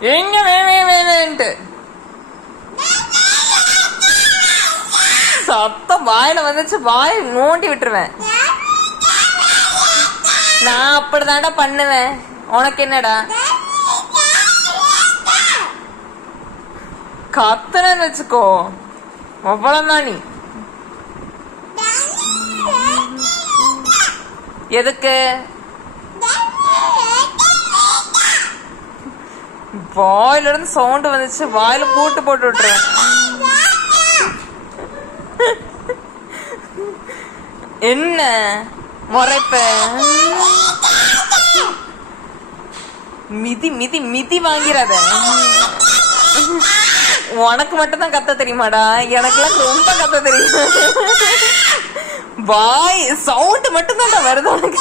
எங்க வேணுன்ட்டு சத்தம் வாயில வந்துச்சு, வாய் நோண்டி விட்டுருவேன். நான் அப்படிதான்டா பண்ணுவேன், உனக்கு என்னடா? கத்துனன்னு வச்சுக்கோ, அவ்வளவுதான். நீ எதுக்கு வாயில இருந்து சவுண்ட் வந்துச்சு, வாயில பூட்டு போட்டு விட்டுருவேன். என்ன முறைப்ப? மிதி மிதி மிதி வாங்கிறாத. உனக்கு மட்டும் தான் கத்த தெரியுமாடா? எனக்குலாம் ரொம்ப கத்த தெரியும். வாய் சவுண்ட் மட்டும் தான் வருது உனக்கு.